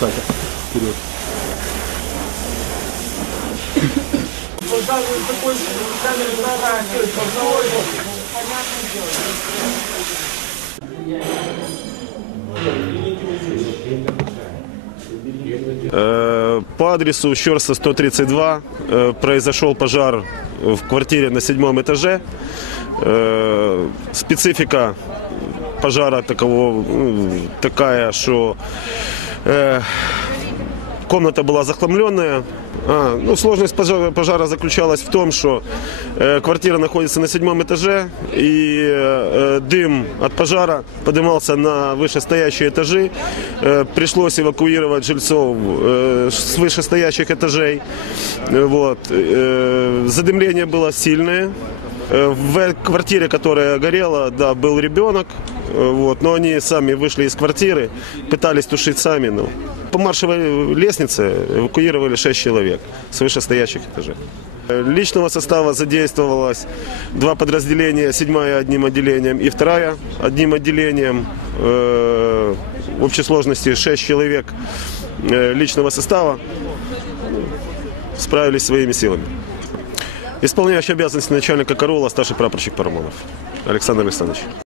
Катя, вперед. Э, по адресу Щерса 132 э, произошел пожар в квартире на седьмом этаже. Э, специфика пожара такого, ну, такая, что э, комната была захламленная. А, ну, сложность пожара, пожара заключалась в том, что э, квартира находится на седьмом этаже, и э, дым от пожара поднимался на вышестоящие этажи. Э, пришлось эвакуировать жильцов э, с вышестоящих этажей. Э, Вот. Э, задымление было сильное. Э, В квартире, которая горела, да, был ребенок, э, вот, но они сами вышли из квартиры, пытались тушить сами. Ну. По маршевой лестнице эвакуировали 6 человек с вышестоящих этажей. Личного состава задействовалось два подразделения, седьмая одним отделением и вторая одним отделением. Э, В общей сложности 6 человек личного состава справились своими силами. Исполняющий обязанности начальника Корола, старший прапорщик Парамонов Александр Александрович.